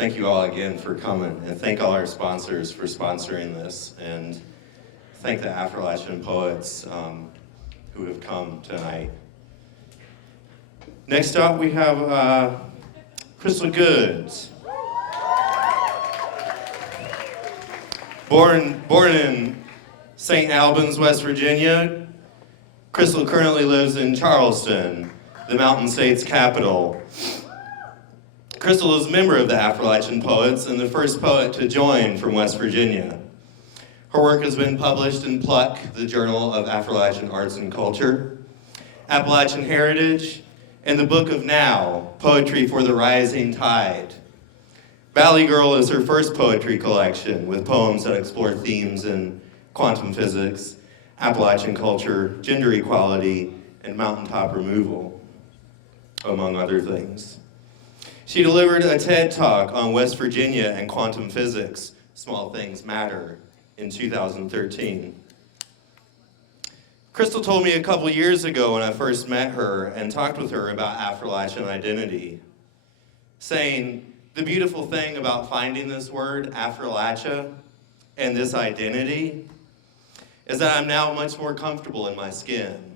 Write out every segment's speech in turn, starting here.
thank you all again for coming, and thank all our sponsors for sponsoring this, and thank the Affrilachian Poets who have come tonight. Next up, we have Crystal Goods. Born in St. Albans, West Virginia, Crystal currently lives in Charleston, the Mountain State's capital. Crystal is a member of the Affrilachian Poets and the first poet to join from West Virginia. Her work has been published in Pluck, the Journal of Appalachian Arts and Culture, Appalachian Heritage, and the Book of Now, Poetry for the Rising Tide. Valley Girl is her first poetry collection with poems that explore themes in quantum physics, Appalachian culture, gender equality, and mountaintop removal, among other things. She delivered a TED Talk on West Virginia and quantum physics, Small Things Matter, in 2013. Crystal told me a couple years ago when I first met her and talked with her about Affrilachian identity, saying, the beautiful thing about finding this word, Affrilachian, and this identity, is that I'm now much more comfortable in my skin,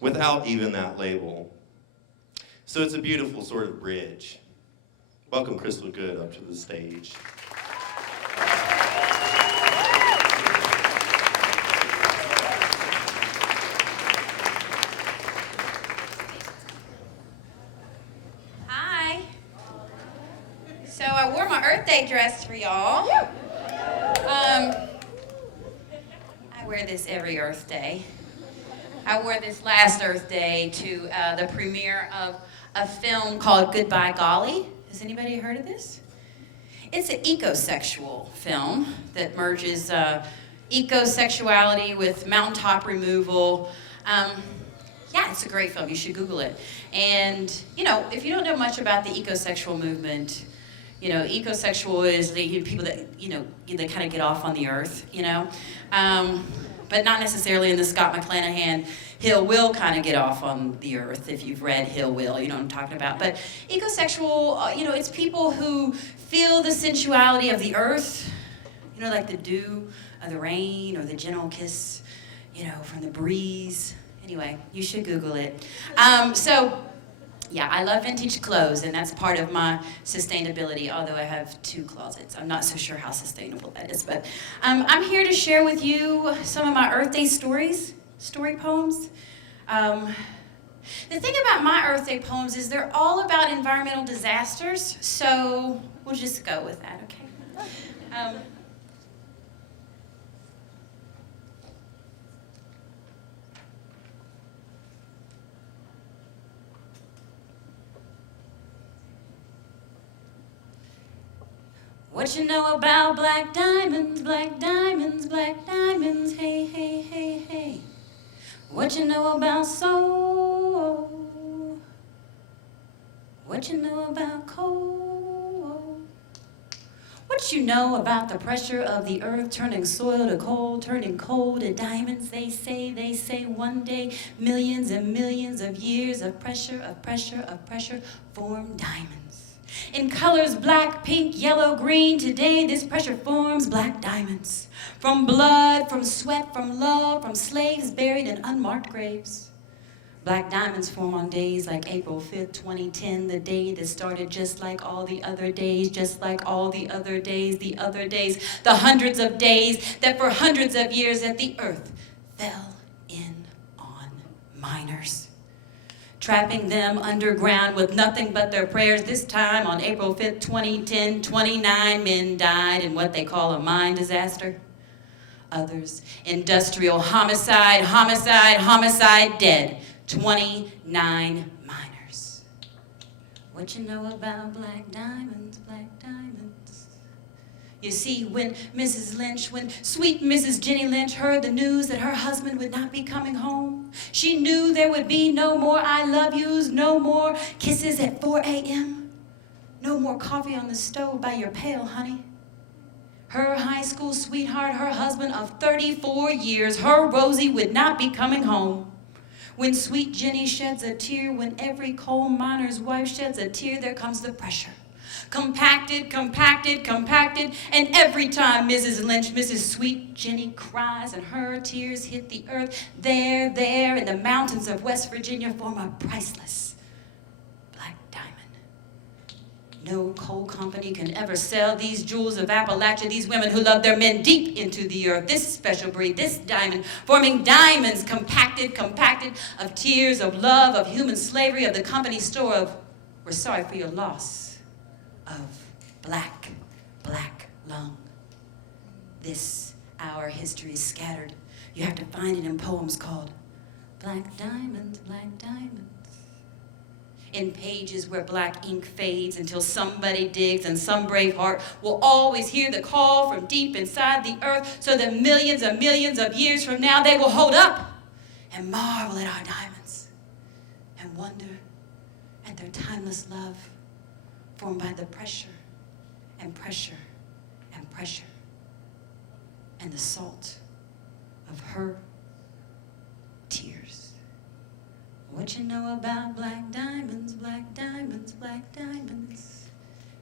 without even that label. So it's a beautiful sort of bridge. Welcome Crystal Good up to the stage. Hi. So I wore my Earth Day dress for y'all. I wear this every Earth Day. I wore this last Earth Day to the premiere of a film called Goodbye Golly. Has anybody heard of this? It's an ecosexual film that merges ecosexuality with mountaintop removal. Yeah, it's a great film. You should Google it. And, you know, if you don't know much about the ecosexual movement, you know, ecosexual is the people that, you know, they kind of get off on the earth, you know. But not necessarily in the Scott McClanahan Hill Will kind of get off on the earth, if you've read Hill Will, you know what I'm talking about. But ecosexual, you know, it's people who feel the sensuality of the earth, you know, like the dew of the rain or the gentle kiss, you know, from the breeze. Anyway, you should Google it. Yeah, I love vintage clothes, and that's part of my sustainability, although I have 2 closets. I'm not so sure how sustainable that is, but I'm here to share with you some of my Earth Day story poems. The thing about my Earth Day poems is they're all about environmental disasters, so we'll just go with that, okay? What you know about black diamonds, black diamonds, black diamonds, hey, hey, hey, hey. What you know about soul? What you know about coal? What you know about the pressure of the earth turning soil to coal, turning coal to diamonds? They say one day millions and millions of years of pressure form diamonds. In colors black, pink, yellow, green, today this pressure forms black diamonds. From blood, from sweat, from love, from slaves buried in unmarked graves. Black diamonds form on days like April 5th, 2010, the day that started just like all the other days, just like all the other days, the hundreds of days that for hundreds of years that the earth fell in on miners. Trapping them underground with nothing but their prayers. This time on April 5th, 2010, 29 men died in what they call a mine disaster. Others, industrial homicide, dead. 29 miners. What you know about black diamonds, black diamonds? You see, when sweet Mrs. Jenny Lynch heard the news that her husband would not be coming home, she knew there would be no more I love yous, no more kisses at 4 a.m., no more coffee on the stove by your pail, honey. Her high school sweetheart, her husband of 34 years, her Rosie would not be coming home. When sweet Jenny sheds a tear, when every coal miner's wife sheds a tear, there comes the pressure. compacted, compacted, compacted, and every time Mrs. Lynch, Mrs. Sweet Jenny cries and her tears hit the earth, there in the mountains of West Virginia form a priceless black diamond. No coal company can ever sell these jewels of Appalachia, these women who love their men deep into the earth, this special breed, this diamond, forming diamonds compacted, compacted of tears, of love, of human slavery, of the company's store of, we're sorry for your loss, of black, black lung. This, our history is scattered. You have to find it in poems called Black Diamonds, Black Diamonds. In pages where black ink fades until somebody digs and some brave heart will always hear the call from deep inside the earth, so that millions and millions of years from now they will hold up and marvel at our diamonds and wonder at their timeless love formed by the pressure and pressure and pressure and the salt of her tears. What you know about black diamonds, black diamonds, black diamonds?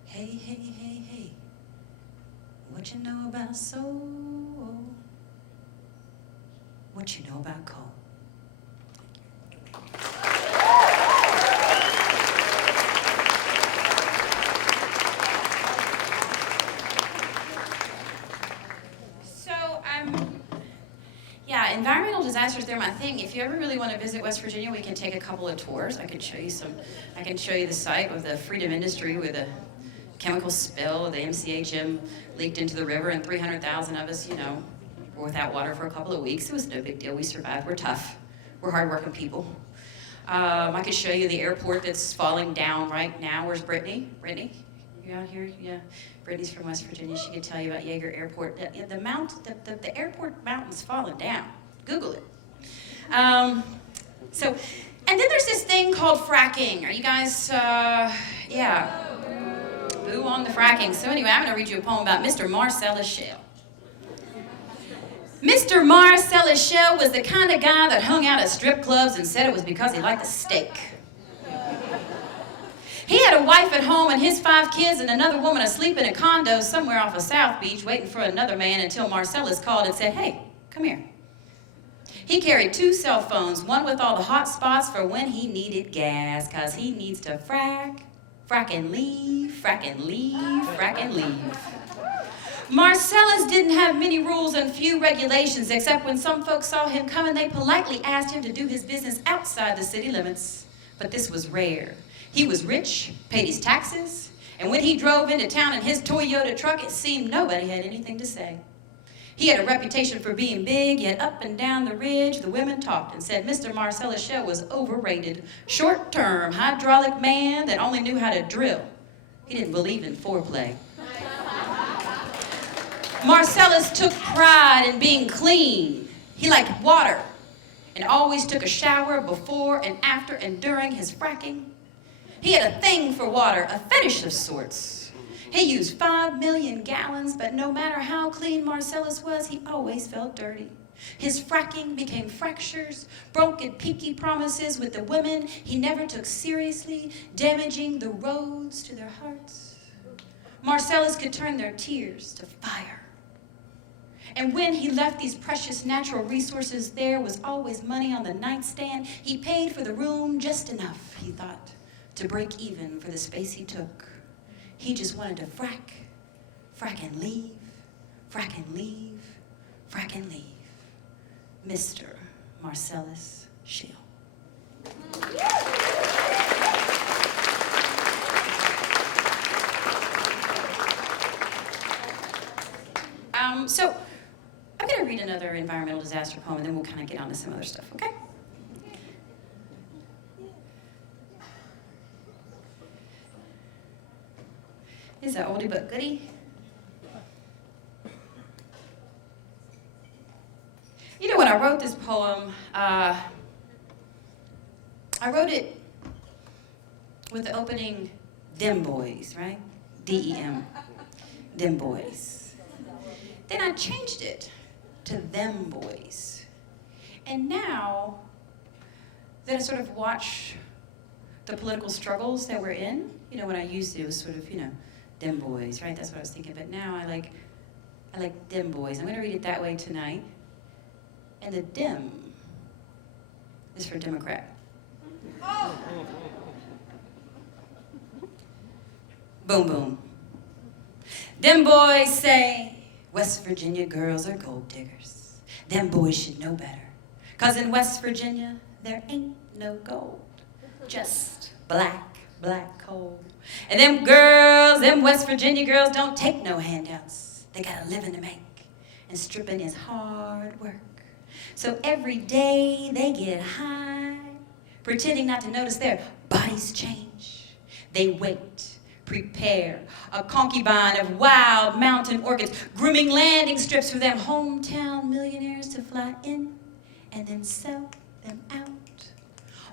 Hey, hey, hey, hey. What you know about soul? What you know about coal? Yeah, environmental disasters, they're my thing. If you ever really want to visit West Virginia, we can take a couple of tours. I can show you the site of the Freedom Industry where the chemical spill of the MCHM leaked into the river and 300,000 of us, were without water for a couple of weeks. It was no big deal. We survived. We're tough. We're hardworking people. I could show you the airport that's falling down right now. Where's Brittany? Brittany? You out here? Yeah. Brittany's from West Virginia. She could tell you about Yeager Airport. The airport mountain's falling down. Google it. And then there's this thing called fracking. Are you guys, yeah. Boo on the fracking. So anyway, I'm going to read you a poem about Mr. Marcellus Shell. Mr. Marcellus Shell was the kind of guy that hung out at strip clubs and said it was because he liked a steak. He had a wife at home and his 5 kids and another woman asleep in a condo somewhere off of South Beach waiting for another man until Marcellus called and said, hey, come here. He carried 2 cell phones, one with all the hot spots for when he needed gas, because he needs to frack and leave, frack and leave, frack and leave. Marcellus didn't have many rules and few regulations, except when some folks saw him coming, they politely asked him to do his business outside the city limits. But this was rare. He was rich, paid his taxes, and when he drove into town in his Toyota truck, it seemed nobody had anything to say. He had a reputation for being big, yet up and down the ridge, the women talked and said Mr. Marcellus Shell was overrated. Short-term, hydraulic man that only knew how to drill. He didn't believe in foreplay. Marcellus took pride in being clean. He liked water and always took a shower before and after and during his fracking. He had a thing for water, a fetish of sorts. He used 5 million gallons, but no matter how clean Marcellus was, he always felt dirty. His fracking became fractures, broken pinky promises with the women he never took seriously, damaging the roads to their hearts. Marcellus could turn their tears to fire. And when he left these precious natural resources, there was always money on the nightstand. He paid for the room just enough, he thought, to break even for the space he took. He just wanted to frack and leave, frack and leave, frack and leave. Mr. Marcellus Shell. So I'm going to read another environmental disaster poem, and then we'll kind of get on to some other stuff, okay? It's an oldie but goodie. You know, when I wrote this poem, I wrote it with the opening, Dem Boys, right? D-E-M, Dem Boys. Then I changed it to Them Boys. And now that I sort of watch the political struggles that we're in, you know, when I used it, it was sort of, you know, Dem boys, right? That's what I was thinking. But now I like dem boys. I'm going to read it that way tonight. And the dem is for Democrat. Boom, boom. Dem boys say West Virginia girls are gold diggers. Them boys should know better. 'Cause in West Virginia, there ain't no gold. Just black, black coal. And them girls, them West Virginia girls don't take no handouts. They got a living to make. And stripping is hard work. So every day they get high, pretending not to notice their bodies change. They wait, prepare, a concubine of wild mountain orchids, grooming landing strips for them hometown millionaires to fly in and then sell them out.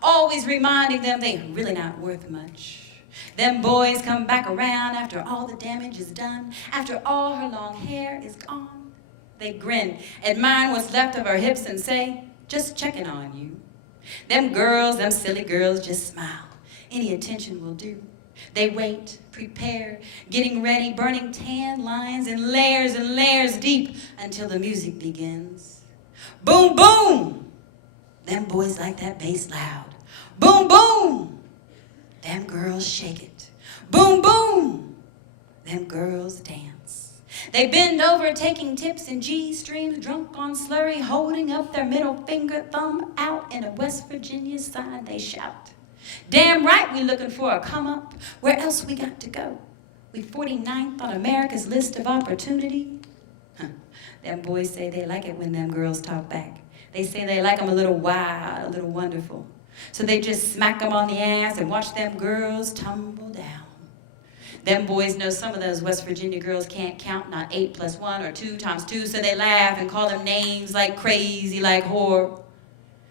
Always reminding them they really not worth much. Them boys come back around after all the damage is done, after all her long hair is gone. They grin, admire what's left of her hips and say, just checking on you. Them girls, them silly girls, just smile. Any attention will do. They wait, prepare, getting ready, burning tan lines in layers and layers deep until the music begins. Boom, boom! Them boys like that bass loud. Boom, boom! Them girls shake it. Boom, boom! Them girls dance. They bend over taking tips in G-strings, drunk on slurry, holding up their middle finger, thumb out in a West Virginia sign. They shout, damn right we looking for a come up. Where else we got to go? We 49th on America's list of opportunity. Them boys say they like it when them girls talk back. They say they like them a little wild, a little wonderful. So they just smack them on the ass and watch them girls tumble down. Them boys know some of those West Virginia girls can't count, not 8 + 1 or 2 × 2, so they laugh and call them names like crazy, like whore,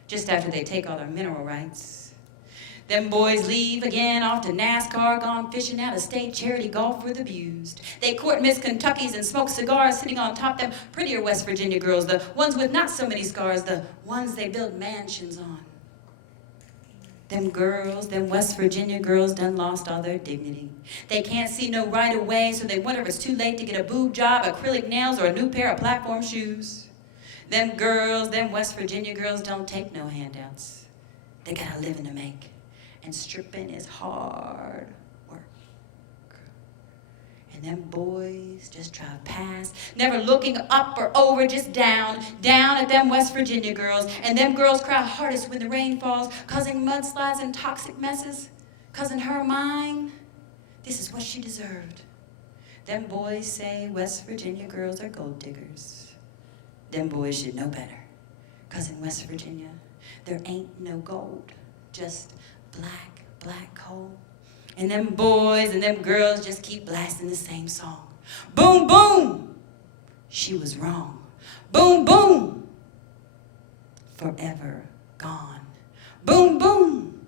just after they take all their mineral rights. Them boys leave again off to NASCAR, gone fishing out of state, charity golf with abused. They court Miss Kentuckys and smoke cigars sitting on top them prettier West Virginia girls, the ones with not so many scars, the ones they build mansions on. Them girls, them West Virginia girls done lost all their dignity. They can't see no right of way, so they wonder if it's too late to get a boob job, acrylic nails, or a new pair of platform shoes. Them girls, them West Virginia girls don't take no handouts. They got a living to make, and stripping is hard work. And them boys just drive past, never looking up or over, just down, down at them West Virginia girls. And them girls cry hardest when the rain falls, causing mudslides and toxic messes. 'Cause in her mind, this is what she deserved. Them boys say West Virginia girls are gold diggers. Them boys should know better. 'Cause in West Virginia, there ain't no gold, just black, black coal. And them boys and them girls just keep blasting the same song. Boom, boom! She was wrong. Boom, boom! Forever gone. Boom, boom!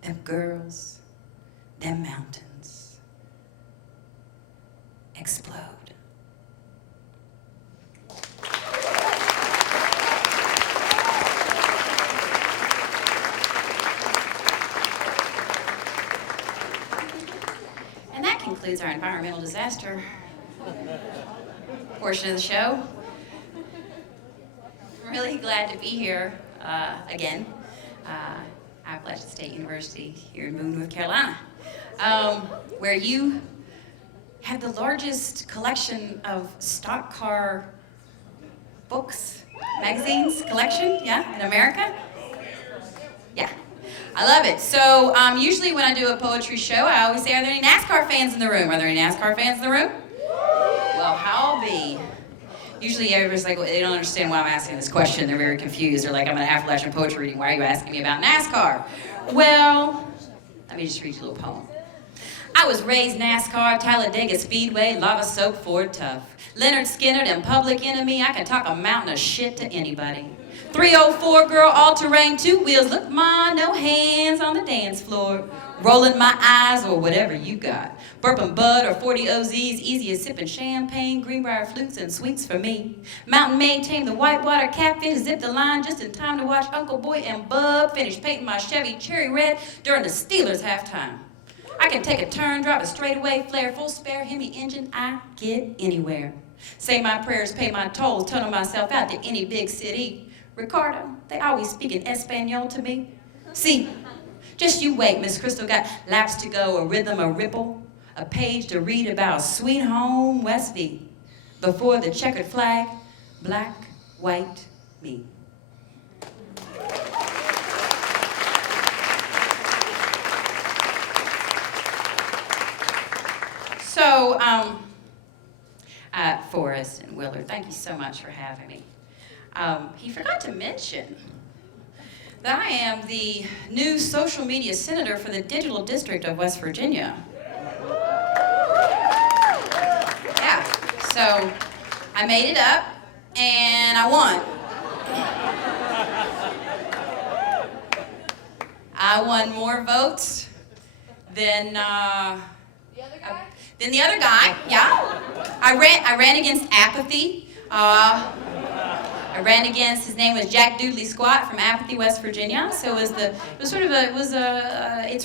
Them girls, them mountains explode. Concludes our environmental disaster portion of the show. I'm really glad to be here again, Appalachian State University here in Boone, North Carolina, where you have the largest collection of stock car books, magazines collection, yeah, in America. Yeah. I love it. So usually when I do a poetry show, I always say, are there any NASCAR fans in the room? Are there any NASCAR fans in the room? Well, how'll be? Usually everybody's like, well, they don't understand why I'm asking this question. They're very confused. They're like, I'm an Affrilachian poetry reading. Why are you asking me about NASCAR? Well, let me just read you a little poem. I was raised NASCAR, Talladega Speedway, Lava Soap, Ford Tough. Leonard Skinner and Public Enemy, I can talk a mountain of shit to anybody. 304 girl, all-terrain, 2 wheels, look ma, no hands on the dance floor. Rolling my eyes or whatever you got. Burping Bud or 40 OZs, easy as sipping champagne, Greenbrier flutes and sweets for me. Mountain Maid tamed the whitewater catfish, zipped the line just in time to watch Uncle Boy and Bub finish painting my Chevy cherry red during the Steelers halftime. I can take a turn, drive a straightaway, flare, full spare, Hemi engine, I get anywhere. Say my prayers, pay my tolls, tunnel myself out to any big city. Ricardo, they always speak in Espanol to me. See, just you wait, Miss Crystal got laps to go, a rhythm, a ripple, a page to read about sweet home West V. Before the checkered flag, black, white, me. So, Forrest and Willard, thank you so much for having me. He forgot to mention that I am the new social media senator for the Digital District of West Virginia. Yeah, so I made it up and I won. I won more votes than the other guy, yeah. I ran against apathy. I ran against, his name was Jack Doodley Squat from Apathy, West Virginia. So it's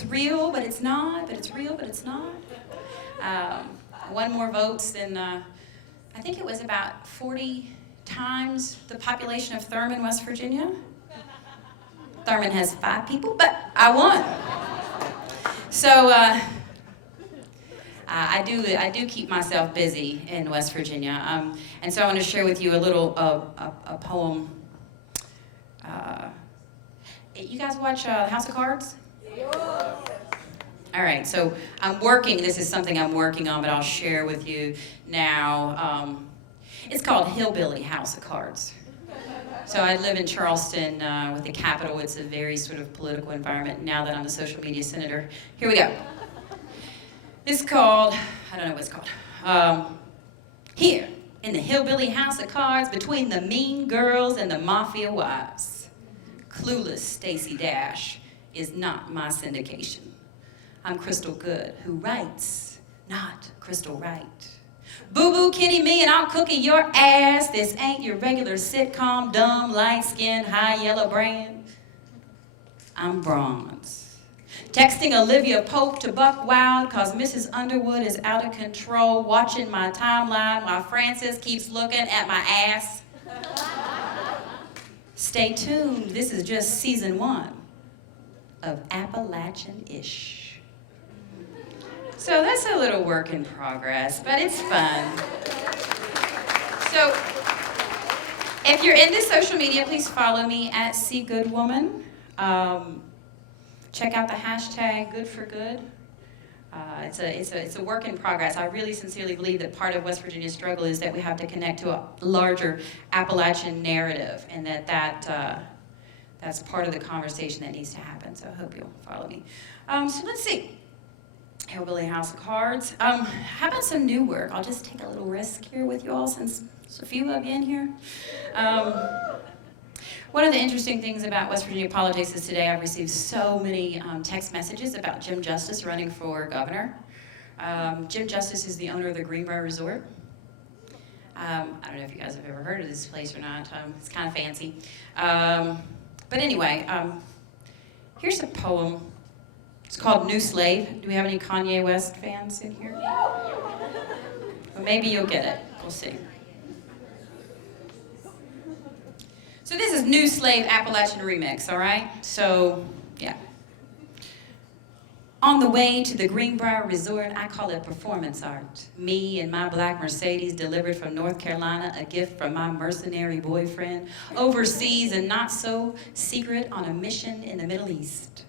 real, but it's not, but it's real, but it's not. Won more votes than, I think it was about 40 times the population of Thurman, West Virginia. Thurman has 5 people, but I won. So, I do keep myself busy in West Virginia, and so I want to share with you a little a poem. You guys watch House of Cards? All right, so this is something I'm working on, but I'll share with you now. It's called Hillbilly House of Cards. So I live in Charleston with the capital. It's a very sort of political environment now that I'm a social media senator. Here we go. It's called, I don't know what it's called. Here, in the Hillbilly House of Cards, between the mean girls and the mafia wives, clueless Stacey Dash is not my syndication. I'm Crystal Good, who writes, not Crystal Wright. Boo-boo kitty me and I'll cookie your ass. This ain't your regular sitcom, dumb, light-skinned, high yellow brand. I'm bronze. Texting Olivia Pope to buck wild cause Mrs. Underwood is out of control, watching my timeline while Francis keeps looking at my ass. Stay tuned, this is just season 1 of Appalachian-ish. So that's a little work in progress, but it's fun. So if you're into social media, please follow me at @CGoodWoman. Check out the hashtag #GoodForGood. It's a work in progress. I really sincerely believe that part of West Virginia's struggle is that we have to connect to a larger Appalachian narrative, and that's part of the conversation that needs to happen. So I hope you'll follow me. So let's see. Hillbilly House of Cards. How about some new work? I'll just take a little risk here with you all since there's a few of you in here. One of the interesting things about West Virginia politics is today I've received so many text messages about Jim Justice running for governor. Jim Justice is the owner of the Greenbrier Resort. I don't know if you guys have ever heard of this place or not. It's kind of fancy. But anyway, here's a poem. It's called New Slave. Do we have any Kanye West fans in here? Well, maybe you'll get it. We'll see. So this is New Slave Appalachian Remix, all right? So, yeah. On the way to the Greenbrier Resort, I call it performance art. Me and my black Mercedes delivered from North Carolina, a gift from my mercenary boyfriend, overseas and not so secret on a mission in the Middle East.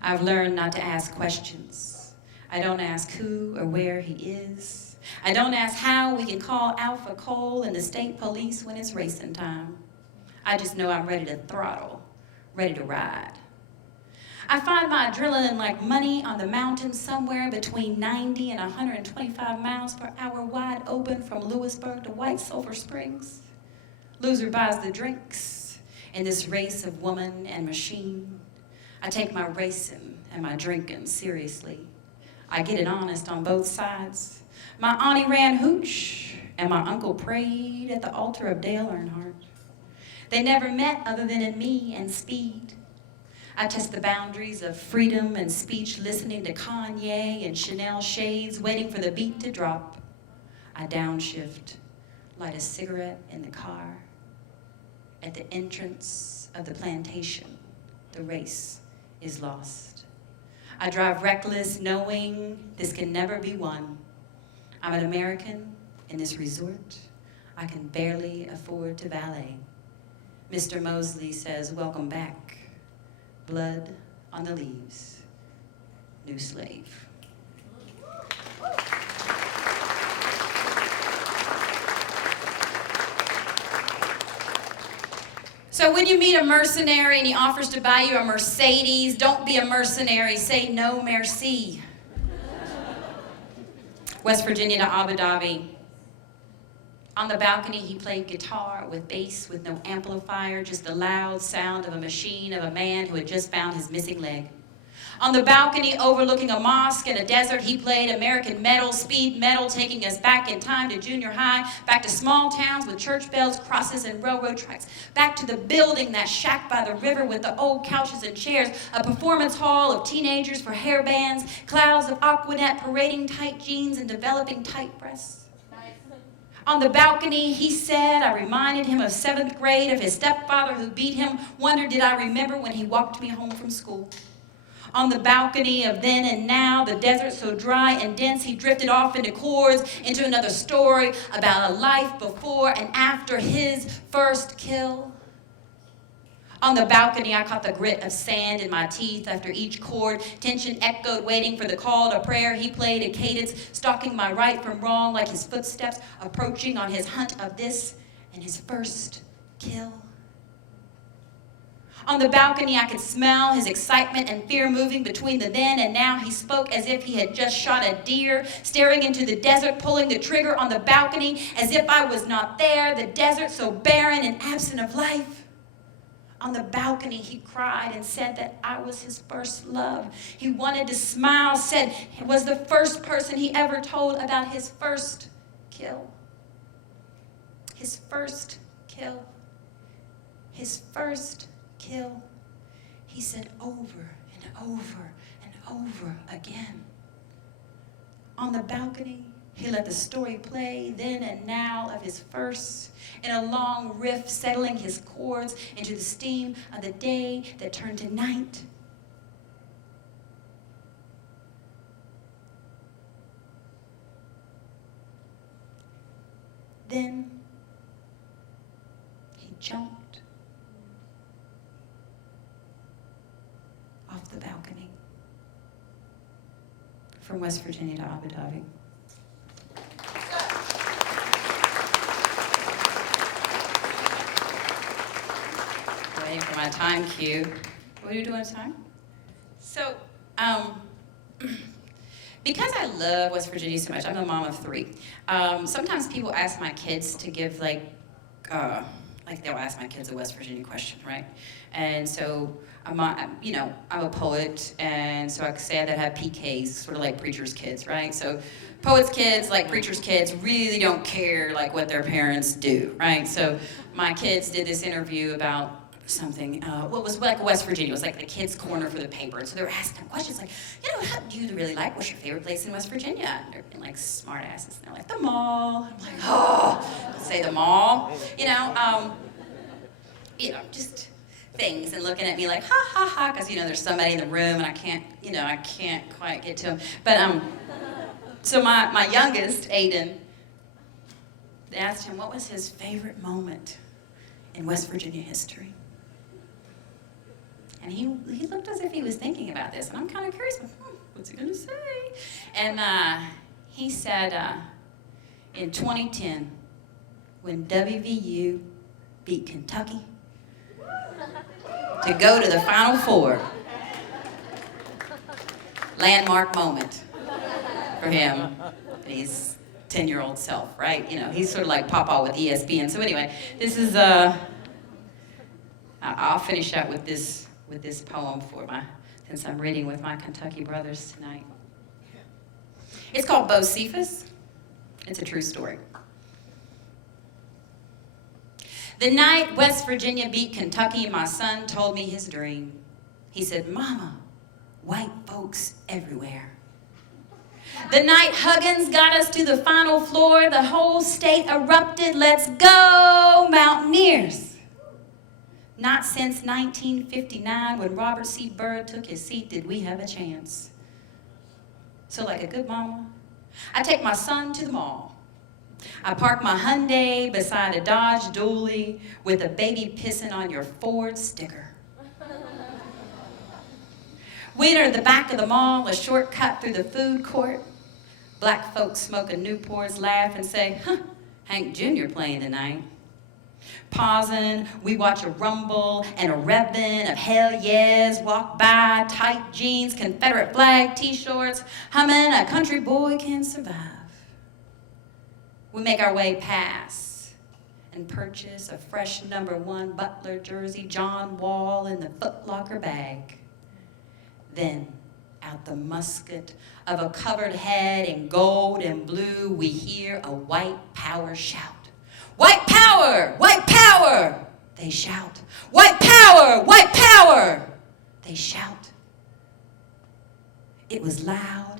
I've learned not to ask questions. I don't ask who or where he is. I don't ask how we can call Alpha Cole and the state police when it's racing time. I just know I'm ready to throttle, ready to ride. I find my adrenaline like money on the mountain somewhere between 90 and 125 miles per hour, wide open from Lewisburg to White Sulphur Springs. Loser buys the drinks in this race of woman and machine. I take my racing and my drinking seriously. I get it honest on both sides. My auntie ran hooch and my uncle prayed at the altar of Dale Earnhardt. They never met other than in me and speed. I test the boundaries of freedom and speech, listening to Kanye and Chanel shades, waiting for the beat to drop. I downshift, light a cigarette in the car. At the entrance of the plantation, the race is lost. I drive reckless, knowing this can never be won. I'm an American in this resort. I can barely afford to valet. Mr. Mosley says, welcome back. Blood on the leaves. New slave. So when you meet a mercenary and he offers to buy you a Mercedes, don't be a mercenary. Say no merci. West Virginia to Abu Dhabi. On the balcony, he played guitar with bass, with no amplifier, just the loud sound of a machine of a man who had just found his missing leg. On the balcony overlooking a mosque in a desert, he played American metal, speed metal, taking us back in time to junior high, back to small towns with church bells, crosses, and railroad tracks, back to the building, that shack by the river with the old couches and chairs, a performance hall of teenagers for hair bands, clouds of Aquanet parading tight jeans and developing tight breasts. On the balcony, he said, I reminded him of 7th grade, of his stepfather who beat him, wondered did I remember when he walked me home from school. On the balcony of then and now, the desert so dry and dense, he drifted off into chords, into another story about a life before and after his first kill. On the balcony, I caught the grit of sand in my teeth after each chord. Tension echoed, waiting for the call to prayer. He played a cadence, stalking my right from wrong like his footsteps, approaching on his hunt of this and his first kill. On the balcony, I could smell his excitement and fear moving between the then and now. He spoke as if he had just shot a deer, staring into the desert, pulling the trigger on the balcony as if I was not there, the desert so barren and absent of life. On the balcony, he cried and said that I was his first love. He wanted to smile, said it was the first person he ever told about his first kill. His first kill. His first kill. He said over and over and over again. On the balcony, he let the story play then and now of his first, in a long riff, settling his chords into the steam of the day that turned to night. Then he jumped off the balcony from West Virginia to Abu Dhabi. Waiting for my time cue. What are you doing time? So, because I love West Virginia so much, I'm the mom of 3. Sometimes people ask my kids to give like they'll ask my kids a West Virginia question, right? And so I'm a poet, and so I could say that I have PKs, sort of like preachers' kids, right? So poets' kids, like preachers' kids, really don't care like what their parents do, right? So my kids did this interview about something, what was like West Virginia, it was like the kids' corner for the paper, and so they were asking them questions like, how do you really like, what's your favorite place in West Virginia? And they're being like smart asses, and they're like, the mall. I'm like, don't say the mall, just things, and looking at me like, ha, ha, ha, because, there's somebody in the room, and I can't quite get to them. But, so my youngest, Aiden, they asked him what was his favorite moment in West Virginia history. And he looked as if he was thinking about this, and I'm kind of curious, what's he going to say? And he said, in 2010, when WVU beat Kentucky to go to the Final Four, landmark moment for him and his 10-year-old self, right? He's sort of like Papa with ESPN. So anyway, this is I'll finish out with this poem since I'm reading with my Kentucky brothers tonight. It's called Bocephus. It's a true story. The night West Virginia beat Kentucky, my son told me his dream. He said, Mama, white folks everywhere. The night Huggins got us to the final floor, the whole state erupted. Let's go, Mountaineers. Not since 1959, when Robert C. Byrd took his seat, did we have a chance. So like a good mama, I take my son to the mall. I park my Hyundai beside a Dodge Dually with a baby pissing on your Ford sticker. We enter the back of the mall, a shortcut through the food court. Black folks smoking Newports laugh and say, huh, Hank Jr. playing tonight. Pausing, we watch a rumble and a revving of hell yes, walk by, tight jeans, Confederate flag t-shirts, humming A Country Boy Can Survive. We make our way past and purchase a fresh #1 Butler jersey, John Wall in the Foot Locker bag. Then, out the musket of a covered head in gold and blue, we hear a white power shout. White power! White power! They shout. White power! White power! They shout. It was loud